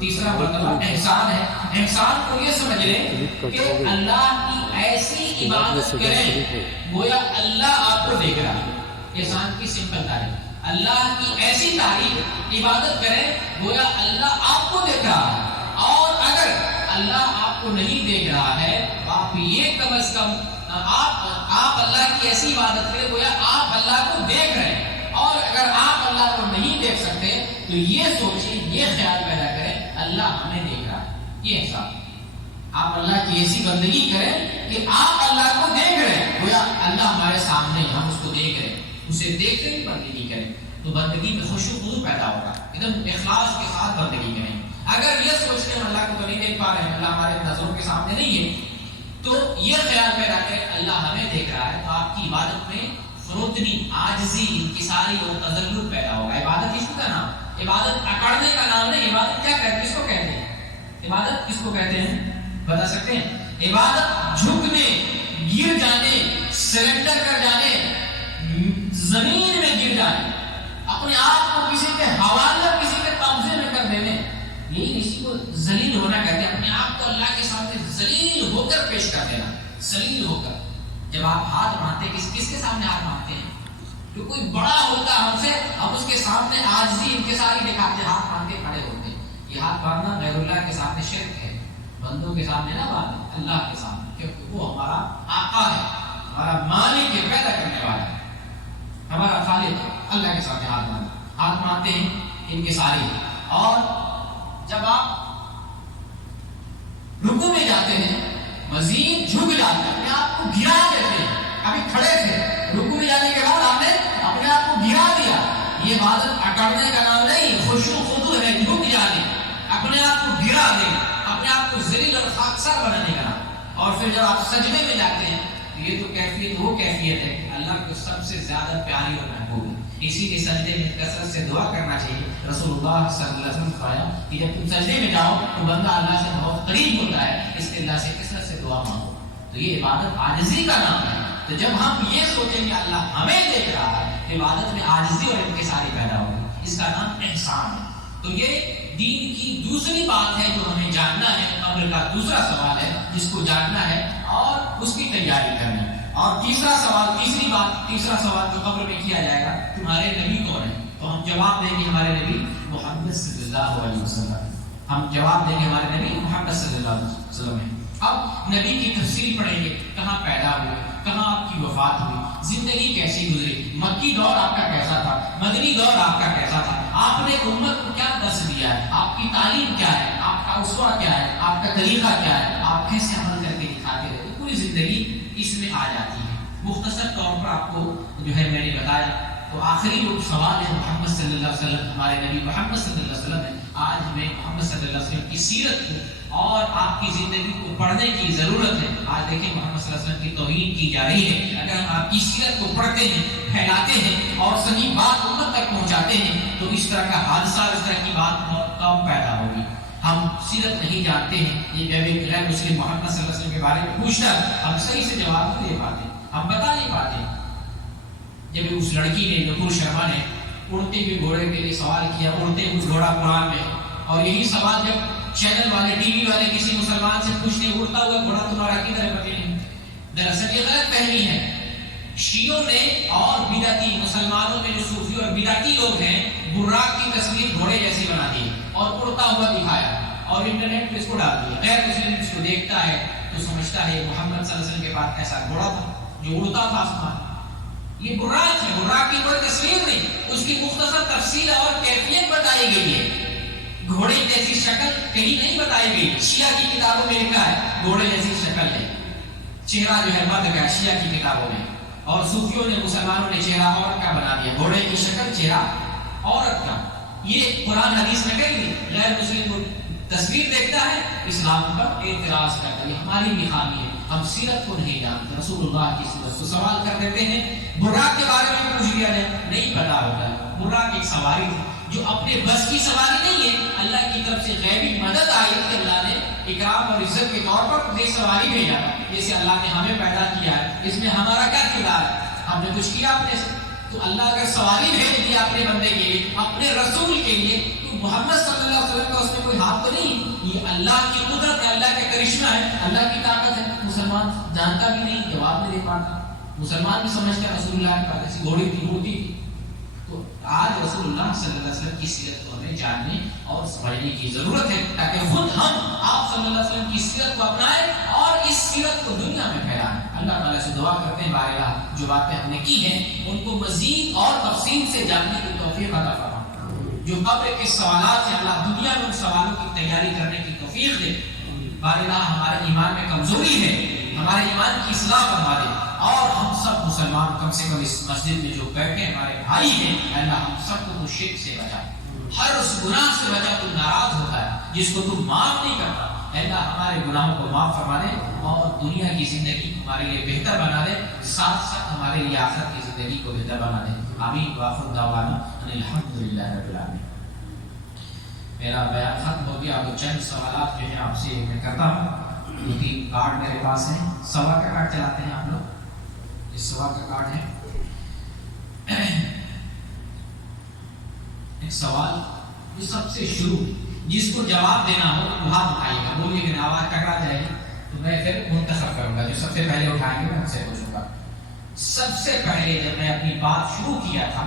تیسرا مرتبہ احسان ہے۔ احسان کو یہ سمجھ لیں کہ اللہ کی ایسی عبادت کریں گویا اللہ آپ کو دیکھ رہا ہے۔ احسان کی سمپل تعریف، اللہ کی ایسی تعریف عبادت کریں گویا اللہ آپ کو دیکھ رہا ہے، اور اگر اللہ آپ کو نہیں دیکھ رہا ہے تو آپ یہ کم از کم آپ اللہ کی ایسی عبادت کریں گویا آپ اللہ کو دیکھ رہے ہیں، اور اگر آپ اللہ کو نہیں دیکھ سکتے تو یہ سوچیں، یہ خیال پیدا کریں اللہ ہمیں دیکھ رہا ہے۔ یہ احسان، آپ اللہ کی ایسی بندگی کریں کہ آپ اللہ کو دیکھ رہے ہیں گویا اللہ ہمارے سامنے، ہم اس کو دیکھ رہے ہیں، اسے دیکھ کر ہی بندگی کریں تو بندگی میں خشوع خضوع پیدا ہوگا، ایک دم اخلاص کے ساتھ بندگی کریں۔ اگر یہ سوچتے ہیں اللہ کو تو نہیں دیکھ پا رہے ہیں، اللہ ہمارے نظروں کے سامنے نہیں ہے، تو یہ خیال پیدا کریں اللہ ہمیں دیکھ رہا ہے، تو آپ کی عبادت میں فروتنی، عاجزی، انکساری اور تذلل پیدا ہوگا۔ عبادت اس کا نام، عبادت اکڑنے کا نام نہیں۔ عبادت کیا کہتے ہیں، کس کو کہتے ہیں؟ عبادت کس کو کہتے ہیں بتا سکتے ہیں؟ عبادت جھکنے، گر جانے، سرنڈر کر جانے، زمین میں گر جانے، اپنے آپ کو کسی کے حوالے، کسی کے قبضے میں کر دینے، یہی اسی کو ذلیل ہونا کہتے ہیں۔ اپنے آپ کو اللہ کے سامنے ذلیل ہو کر پیش کر دینا، ذلیل ہو کر۔ جب آپ ہاتھ مانتے ہیں، کس کے سامنے ہاتھ مانتے ہیں؟ جو کوئی بڑا ہوتا ہے ہم سے، ہم اس کے سامنے عاجزی انکساری دکھاتے، ہاتھ مانتے کھڑے ہوتے ہیں۔ یہ ہاتھ ماننا غیر اللہ کے سامنے شرک ہے، بندوں کے سامنے نہ مانیں، اللہ کے سامنے، کیونکہ وہ ہمارا آقا ہے، ہمارا مالک ہے، پیدا کرنے والا ہے، ہمارا خالق ہے۔ اللہ کے سامنے ہاتھ ماننا، ہاتھ مانتے ہیں انکساری۔ اور جب آپ رکوع میں جاتے ہیں مزید جھک جاتے ہیں، اپنے آپ کو گرا دیتے ہیں۔ ابھی کھڑے تھے، رکوع میں جانے کے بعد آپ نے اپنے آپ کو گرا دیا، یہ عبادت اکڑنے کا نام نہیں، خشوع خضوع ہے، جھک جانے، اپنے آپ کو گرا دینا، اپنے آپ کو ذلیل اور خاکسار بنانے کا نام۔ اور پھر جب آپ سجدے میں جاتے ہیں تو یہ تو کیفیت وہ کیفیت ہے کہ اللہ کو سب سے زیادہ پیاری اور محبوب ہے، اسی لیے سجدے میں کثرت سے دعا کرنا چاہیے۔ رسول اللہ صلی اللہ علیہ وسلم نے فرمایا کہ جب تم سجدے میں جاؤ تو بندہ اللہ سے بہت قریب ہوتا ہے، اس لیے اللہ سے کثرت سے دعا مانگو۔ تو یہ عبادت عاجزی کا نام ہے۔ تو جب ہم یہ سوچیں کہ اللہ ہمیں دیکھ رہا ہے، عبادت میں عاجزی اور انکساری پیدا ہوگی، اس کا نام احسان ہے۔ تو یہ دین کی دوسری بات ہے جو ہمیں جاننا ہے، قبر کا دوسرا سوال ہے جس کو جاننا ہے اور اس کی تیاری کرنی ہے۔ اور تیسرا سوال جو قبر میں کیا جائے گا، تمہارے نبی کون ہیں؟ تو ہم جواب دیں گے ہمارے نبی محمد صلی اللہ علیہ وسلم۔ ہم جواب دیں گے ہمارے نبی محمد صلی اللہ علیہ وسلم ہیں۔ اب نبی کی تفصیل پڑھیں گے، کہاں پیدا ہوئے، کہاں آپ کی وفات ہوئی، زندگی کیسی گزری، مکی دور آپ کا کیسا تھا، مدنی دور آپ کا کیسا تھا، آپ نے امت کو کیا درس دیا ہے، آپ کی تعلیم کیا ہے، آپ کا اسوہ کیا ہے، آپ کا طریقہ کیا ہے، آپ کیسے عمل کر کے دکھاتے رہے، پوری زندگی اس میں آ جاتی ہے۔ مختصر طور پر آپ کو جو ہے میں نے بتایا۔ تو آخری جو سوال ہے محمد صلی اللہ علیہ وسلم، ہمارے نبی محمد صلی اللہ علیہ وسلم ہے۔ آج ہمیں محمد صلی اللہ علیہ وسلم کی سیرت کو اور آپ کی زندگی کو پڑھنے کی ضرورت ہے۔ آج دیکھیں محمد صلی اللہ علیہ وسلم کی توہین کی جا رہی ہے۔ اگر ہم آپ کی سیرت کو پڑھتے ہیں، پھیلاتے ہیں اور صحیح بات امت تک پہنچاتے ہیں تو اس طرح کا حادثہ، اس طرح کی بات بہت کم پیدا ہوگی۔ ہم سیرت نہیں جانتے ہیں، یہ جب ایک غیر مسلم محمد صلی اللہ علیہ وسلم کے بارے میں پوچھتا ہے، ہم صحیح سے جواب نہیں دے پاتے، ہم بتا نہیں پاتے۔ جب اس لڑکی نے، نپور شرما نے اڑتے ہوئے گھوڑے کے لیے سوال کیا، اڑتے ہوئے گھوڑا قرآن میں، اور یہی سوال جب چینل والے، ٹی وی والے کسی مسلمان سے پوچھتے اڑتا ہوا گھوڑا تمہارا کدھر ہے، پتہ نہیں۔ دراصل یہ غلط فہمی ہے۔ شیعوں نے اور بدعتی مسلمانوں میں جو صوفی اور بدعتی لوگ ہیں، براق کی تصویر گھوڑے جیسی بنا دی اور اڑتا ہوا دکھایا اور انٹرنیٹ پہ اس کو ڈال دیا۔ غیر مسلم اس کو دیکھتا ہے تو سمجھتا ہے محمد صلی اللہ علیہ وسلم کے پاس ایسا گھوڑا تھا جو اڑتا تھا آسمان۔ یہ براق ہے، براق کی کوئی تصویر نہیں، اس کی مختصر تفصیل اور کیفیت بتائی گئی ہے۔ گھوڑے جیسی شکل کہیں نہیں بتائی گئی۔ شیعہ کی کتابوں میں لکھا ہے گھوڑے جیسی شکل ہے، چہرہ جو ہے مرد کا، شیعہ کی کتابوں میں، اور صوفیوں نے، مسلمانوں نے چہرہ عورت کا بنا دیا، گھوڑے کی شکل، چہرہ عورت کا۔ یہ قرآن حدیث میں کہیں نہیں۔ غیر مسلم کو تصویر دیکھتا ہے، اسلام پر اعتراض کرتا ہے، یہ ہماری بھی خامی ہے، ہم سیرت کو نہیں جانتے، رسول اللہ کی سیرت کو سوال کر دیتے ہیں۔ براق کے بارے میں پوچھ لیا جائے، نہیں پتا ہوتا ہے۔ براق ایک سواری تھی جو اپنے بس کی سواری نہیں ہے، اللہ کی طرف سے غیبی مدد آئی کہ اللہ نے اکرام اور العزت کے طور پر تجھے سواری بھیجا، جیسے اللہ نے ہمیں پیدا کیا ہے، اس میں ہمارا کیا کردار ہے؟ ہم نے کچھ کیا اپنے سے؟ تو اللہ اگر سواری بھیج دیا اپنے بندے کے لیے، اپنے رسول کے لیے، تو محمد صلی اللہ علیہ وسلم کا اس میں کوئی ہاتھ تو نہیں؟ یہ اللہ کی قدرت ہے، اللہ کا کرشمہ ہے، اللہ کی طاقت ہے۔ مسلمان جانتا بھی نہیں، جواب نہیں دے پاتا۔ مسلمان بھی سمجھتا ہے رسول اللہ کے پاس ایسی گھوڑی تھی، موٹی تھی۔ تو آج رسول اللہ صلی اللہ علیہ وسلم کی سیرت کو ہمیں جاننے اور سمجھنے کی ضرورت ہے، تاکہ خود ہم آپ صلی اللہ علیہ وسلم کی سیرت کو اپنائیں اور اس سیرت کو دنیا میں پھیلائیں۔ اللہ تعالیٰ سے دعا کرتے ہیں بارگاہ جو باتیں ہم نے کی ہیں ان کو مزید اور تفصیل سے جاننے کی توفیق عطا فرما۔ جو قبر کے سوالات ہیں اللہ دنیا میں ان سوالوں کی تیاری کرنے کی توفیق دے۔ بارگاہ ہمارے ایمان میں کمزوری ہے، ہمارے ایمان کی اصلاح فرما دے، اور ہم سب مسلمان کم سے کم اس مسجد میں جو بیٹھے ہمارے بھائی ہیں، اللہ ہم سب کو تو شرک سے بچا، ہر اس گناہ سے بچا تو ناراض ہوتا ہے جس کو تو معاف نہیں کرتا۔ اللہ ہمارے گناہوں کو معاف فرما دے اور دنیا کی زندگی ہمارے لیے بہتر بنا دے، ساتھ ساتھ ہمارے لیے آخرت کی زندگی کو بہتر بنا دے۔ آمین وآخر دعوانا ان الحمدللہ رب العالمین۔ میرا بیان ختم ہو گیا، وہ چند سوالات جو ہیں آپ سے میں کرتا ہوں۔ دو تین کارڈ میرے پاس ہیں، سوا کا کارڈ چلاتے ہیں آپ لوگ، اس سوا کا کارڈ ہے۔ ایک سوال جو سب سے شروع جس کو جواب دینا ہو وہ ہاتھ اٹھائیے گا، بولیے کہ آواز ٹکرا جائے گی تو میں پھر منتخب کروں گا، جو سب سے پہلے اٹھائیں گے میں ان سے پوچھوں گا۔ سب سے پہلے جب میں اپنی بات شروع کیا تھا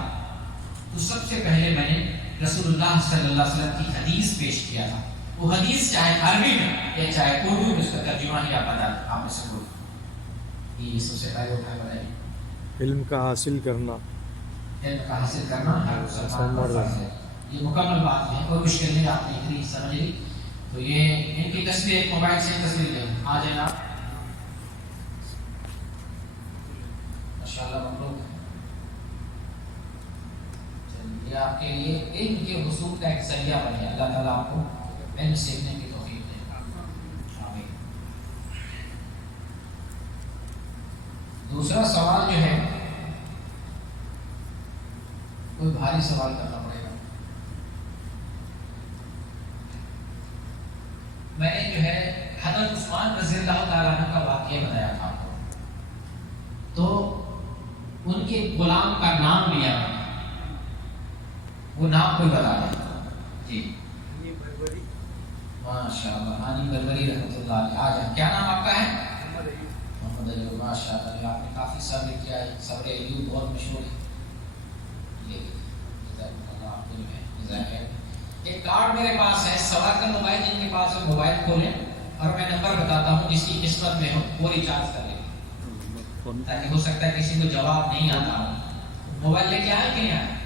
تو سب سے پہلے میں نے رسول اللہ صلی اللہ علیہ وسلم کی حدیث پیش کیا تھا۔ وہ حدیث چاہے عربی میں یا چاہے اردو میں، اس کا ترجمہ ہی آپ بتا دیں، آپ میں سے کوئی یہ سب سے پہلے اٹھائے بتائیے۔ علم کا حاصل کرنا، علم کا حاصل کرنا ہر مسلمان کا فرض ہے۔ یہ مکمل بات ہے، کوئی مشکل نہیں، آپ نے اتنی سمجھ لی۔ تو یہ ان کی تصویر ایک موبائل سے تصویر لیں، آ جائیں آپ، ماشاءاللہ مبروک ہے۔ یہ آپ کے لیے علم کے حصول کا ایک ذریعہ بنے، اللہ تعالیٰ آپ کو علم سیکھنے کی توفیق دے۔ آمین۔ دوسرا سوال جو ہے کوئی بھاری سوال کرنا پڑے گا۔ میں نے جو ہے حضرت عثمان رضی اللہ تعالیٰ عنہ کا واقعہ بتایا تھا آپ کو، تو ان کے غلام کا نام لیا، وہ نام کوئی بتا دیں جی؟ ماشاء اللہ، ہانی بربری رحمۃ اللہ علیہ۔ آ جائیں، کیا نام آپ کا ہے؟ محمد ایوب۔ ماشاء اللہ، آپ نے کافی صبر کیا ہے، صبر ایوب بہت مشہور ہے۔ ایک کارڈ میرے پاس ہے، سوا کا موبائل جن کے پاس ہے موبائل کھولیں اور میں نمبر بتاتا ہوں، جس کی قسمت میں ہو وہ ریچارج کر لیں، تاکہ ہو سکتا ہے کسی کو جواب نہیں آتا ہو۔ موبائل لے کے آئے کہ نہیں آئے؟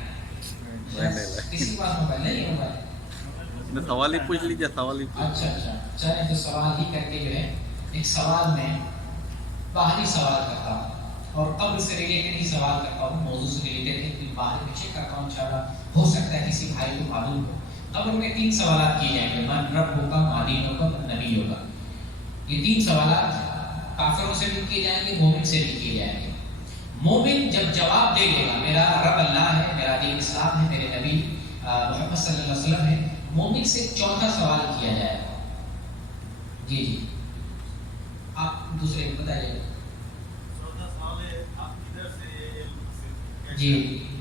کسی کے پاس موبائل نہیں ہے؟ موبائل سوال ہی پوچھ لیجیے، سوال ہی۔ اچھا چلیں تو سوال ہی کر کے جو ہے ایک سوال میں باہری سوال کرتا ہوں اور قبر سے ریلیٹڈ ہی سوال کرتا ہوں، موضوع سے ریلیٹڈ ایک باہر پیچھے کرتا ہوں، انشاءاللہ ہو سکتا ہے کسی بھائی کو معلوم ہو۔ قبر میں 3 سوالات کیے جائیں گے، من رب ہوگا، مادین ہوگا، نبی ہوگا۔ یہ 3 سوالات کافروں سے بھی کیے جائیں گے، مومن سے بھی کیے جائیں گے۔ مومن جب جواب دے دے گا میرا رب اللہ ہے، میرا دین اسلام ہے، میرے نبی محمد صلی اللہ علیہ وسلم ہے، مومن سے 4تھا سوال کیا جائے گا۔ جی آپ دوسرے کو بتائیے۔ جی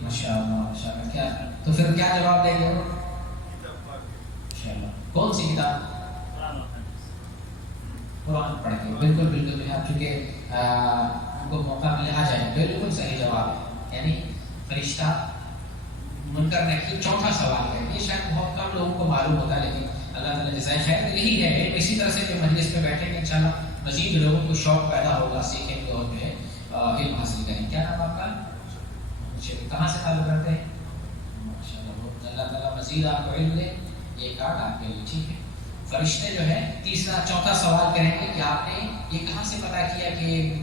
ماشاءاللہ ماشاءاللہ، کیا تو پھر کیا جواب دیں گے؟ ماشاءاللہ، کون سی کتاب؟ قرآن پڑھ کے۔ بالکل بالکل، آپ چونکہ ان کو موقع ملے آ جائیں، بالکل صحیح جواب ہے۔ یعنی فرشتہ منکر نکیر 4تھا سوال ہے، یہ شاید بہت کم لوگوں کو معلوم ہوتا ہے، لیکن اللہ تعالیٰ جزائے خیر یہی ہے۔ اسی طرح سے جو مجلس میں بیٹھیں گے انشاءاللہ مزید لوگوں کو شوق پیدا ہوگا، سیکھیں گے اور جو ہے علم حاصل کریں۔ کیا نام آپ کا؟ کہاں سے تعلق کرتے ہیں؟ ماشاءاللہ، اللہ تعالیٰ مزید آپ کو علم دے۔ یہ کارڈ آپ کے لیے، ٹھیک ہے۔ فرشتے جو ہے 4تھا سوال کریں گے کہ آپ نے یہ کہاں سے پتہ کیا کہ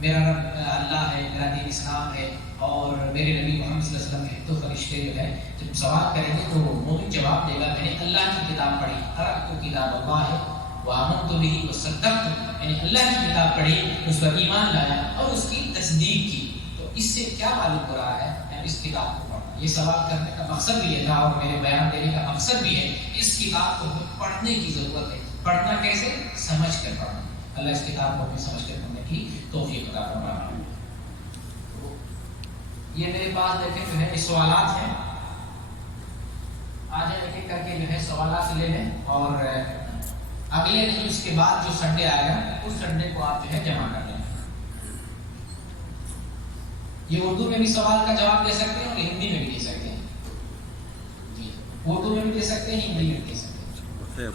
میرا رب اللہ ہے، میرا دین اسلام ہے اور میرے نبی محمد صلی اللہ علیہ وسلم ہے؟ تو فرشتے جو ہے جب سوال کریں گے تو مومن جواب دے گا میں نے اللہ کی کتاب پڑھی، قرأت کتاب اللہ ہے وآمنت بہ وصدقت، یعنی اللہ کی کتاب پڑھی، اس پر ایمان لایا اور اس کی تصدیق کی۔ تو اس سے کیا معلوم ہو رہا ہے؟ میں اس کتاب کو پڑھا۔ یہ سوال کرنے کا مقصد بھی یہ تھا اور میرے بیان دینے کا مقصد بھی ہے، اس کتاب کو پڑھنے کی ضرورت ہے۔ پڑھنا کیسے؟ سمجھ سمجھ کر پڑھنا. اللہ اس کتاب کو اپنی سمجھ کر پڑھنے کی توفیق عطا فرمائے. یہ میرے پاس دیکھیں جو ہے سوالات ہیں, آج ایک ایک کر کے جو ہے سوالات لے لیں, اور اگلے دن اس کے بعد جو سنڈے آئے گا اس سنڈے کو آپ جو ہے جمع کر لیں. یہ اردو میں بھی سوال کا جواب دے سکتے ہیں اور ہندی میں بھی دے سکتے ہیں. جی, اردو میں بھی دے سکتے ہیں, ہندی میں بھی دے سکتے ہیں.